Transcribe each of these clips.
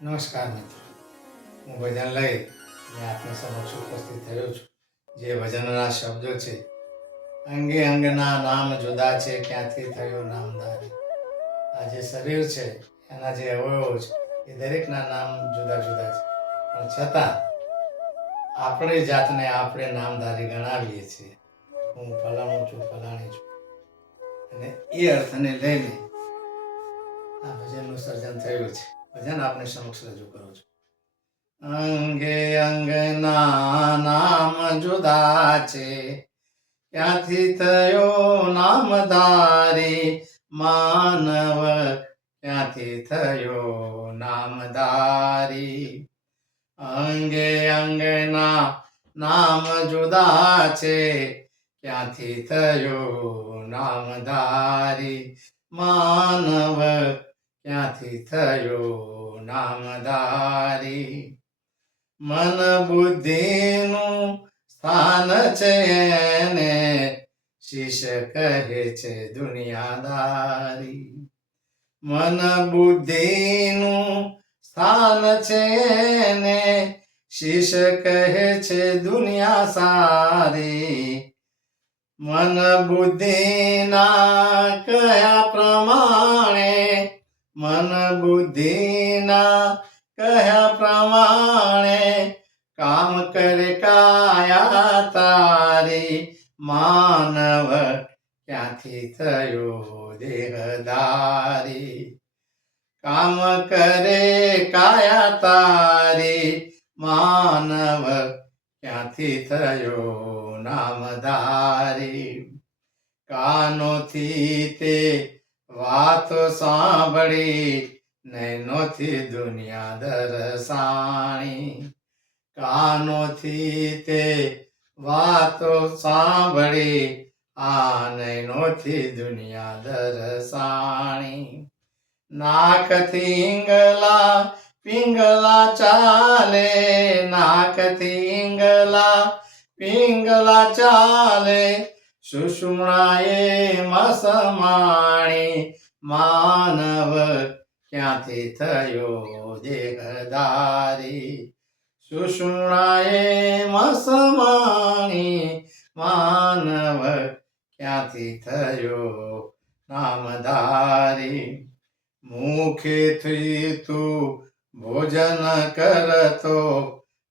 નમસ્કાર મિત્રો, હું ભજન લઈ અને આપની સમક્ષ ઉપસ્થિત થયો છું. જે ભજનના શબ્દો છે, અંગે અંગના નામ જુદા છે, ક્યાંથી થયો નામદારી. આ જે શરીર છે, એના જે અવયવો છે, એ દરેકના નામ જુદા જુદા છે, પણ છતાં આપણી જાતને આપણે નામધારી ગણાવીએ છીએ. હું ફલાણું છું, ફલાણી છું, અને એ અર્થને લઈને આ ભજનનું સર્જન થયું છે. ભજન આપને સમક્ષ રજૂ કરું છું. અંગે અંગના નામ જુદા છે, ક્યાંથી થયો નામધારી. માનવ ક્યાંથી થયો નામધારી. અંગે અંગના નામ જુદા છે, ક્યાંથી થયો નામધારી. માનવ ક્યાંથી થયો નામધારી. મન બુદ્ધિનું સ્થાન છે એને શીશ કહે છે દુનિયાદારી. મન બુદ્ધિનું સ્થાન છે એને શીશ કહે છે દુનિયા સારી. મન બુદ્ધિના કયા પ્રમાણે, મન બુદ્ધિના કયા પ્રમાણે કામ કરે કાયા તારી. માનવ ક્યાંથી થયો દેહધારી. કામ કરે કાયા તારી. માનવ ક્યાંથી થયો નામધારી. કાનોથી તે વાતો સાંભળી, નૈનોથી દુનિયા દરસાણી. કાનોથી તે વાતો સાંભળી, આ નૈનોથી દુનિયા દરસાણી. નાકથી ઈંગલા પિંગલા ચાલે, નાકથી ઈંગલા પિંગલા ચાલે. સુષુમ્નાએ મસમાણી. માનવ ક્યાંથી થયો દેહધારી. સુષુમ્નાએ મસમાણી. માનવ ક્યાંથી થયો નામધારી. મુખેથી તું ભોજન કરતો,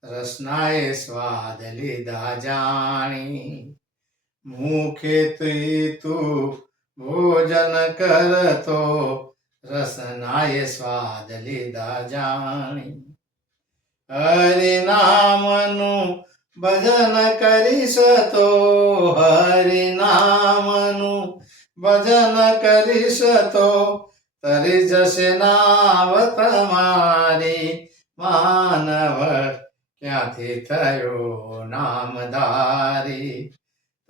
રસનાએ સ્વાદ લીધા જાણી. મુખેથી તું ભોજન કરતો, રસનાએ સ્વાદ લીધા જાણી. હરિનામનું ભજન કરીશ તો, હરિનામનું ભજન કરીશ તો તરી જશે નાવ તમારી. માનવ ક્યાંથી થયો નામધારી.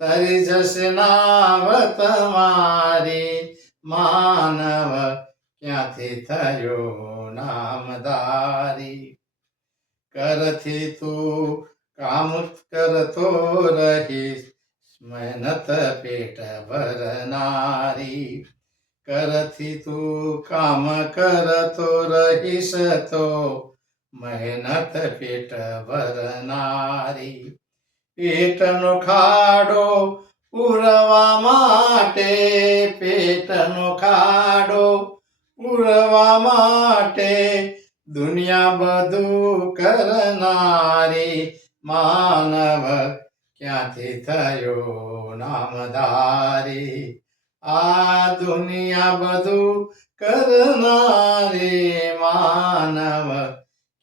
તરી જશે નાવ તમારી. માનવ ક્યાંથી થયો નામધારી. કરથી તું કામ કરતો રહીશ, મહેનત પેટ ભરનારી. કરથી તું કામ કરતો રહીશ તો મહેનત પેટ ભરનારી. પેટનો ખાડો પૂરવા માટે, પેટનો ખાડો પૂરવા માટે દુનિયા બધું કરનારી. માનવ ક્યાંથી થયો નામધારી. આ દુનિયા બધું કરનારી. માનવ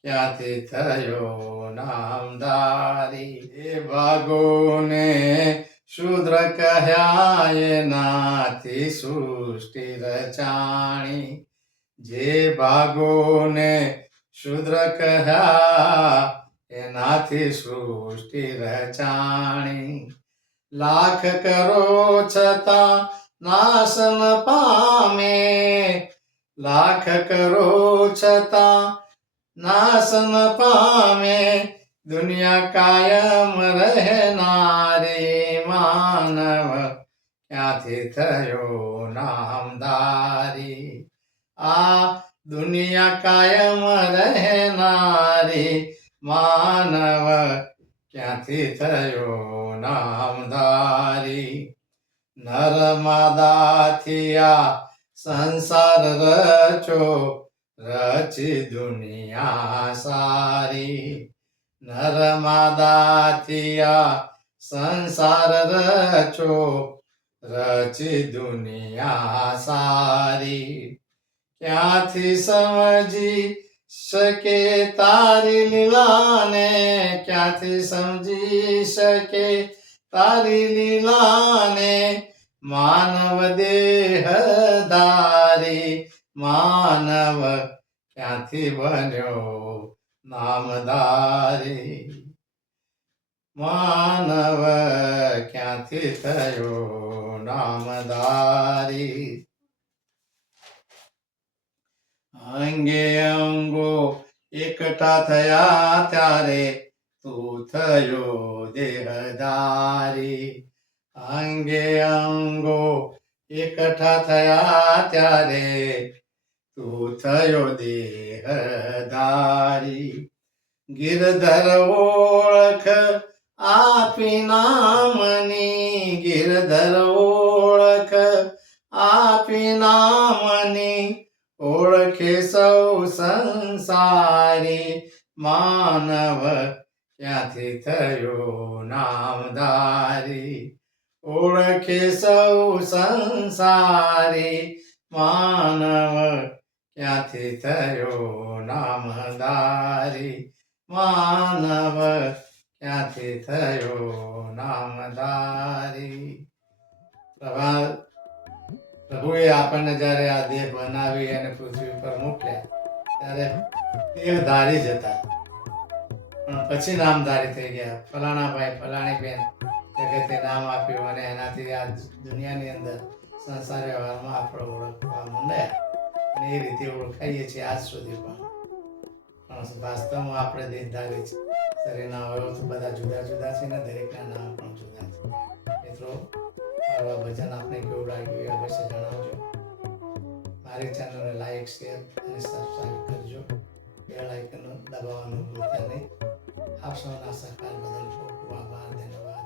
ક્યાંથી થયો નામધારી. એ ભાગોને શૂદ્ર કહ્યા એનાથી સૃષ્ટિ રચાણી. જે ભાગોને શૂદ્ર કહ્યા એનાથી સૃષ્ટિ રચાણી. લાખ કરો છતાં નાશ ન પામે, લાખ કરો છતાં નાશ ન પામે. દુનિયા કાયમ રહેનારી. માનવ ક્યાંથી થયો નામધારી. આ દુનિયા કાયમ રહેનારી માનવ ક્યાંથી થયો નામધારી નર્મદાથી આ સંસાર રચો રચી દુનિયા સારી નર્મદાથી આ સંસાર રચો રચી દુનિયા સારી ક્યાંથી સમજી શકે તારી લીલાને ક્યાંથી સમજી શકે તારી લીલાને માનવ દેહ ધારી માનવ ક્યાંથી બન્યો નામધારી માનવ ક્યાંથી થયો નામધારી અંગે અંગો એકઠા થયા ત્યારે તું થયો દેહધારી અંગે અંગો એકઠા થયા ત્યારે તું થયો દેહધારી ગિરધર ઓળખ આપી નામની ગિરધર ઓળખ આપી નામની ઓળખે સૌ સંસારી માનવ ક્યાંથી થયો નામધારી ઓળખે સૌ સંસારી માનવ ક્યાંથી થયો નામધારી માનવ ક્યાંથી થયો નામધારી પ્રભુએ આપણને જ્યારે આ દેહ બનાવી અને પૃથ્વી પર મોકલ્યા ત્યારે દેહધારી જ હતા પણ પછી નામધારી થઈ ગયા ફલાણા ભાઈ ફલાણી બેન જગતે નામ આપ્યું અને એનાથી આ દુનિયાની અંદર સંસાર વ્યવહારમાં આપણે ઓળખવા માંડ્યા અને એ રીતે ઓળખાઈએ છીએ આજ સુધી પણ વાસ્તવમાં આપણે દેહધારી છે શરીરના અવયવો તો બધા જુદા જુદા છે ને દરેકના નામ પણ જુદા છે મિત્રો મારું આ ભજન આપને કેવું લાગ્યું એ અવશ્ય જણાવજો મારી ચેનલને લાઈક શેર અને સબસ્ક્રાઈબ કરજો બેલ આઇકન દબાવવાનું ભૂલતા નહીં આપ સૌના સહકાર બદલ ખૂબ ખૂબ આભાર ધન્યવાદ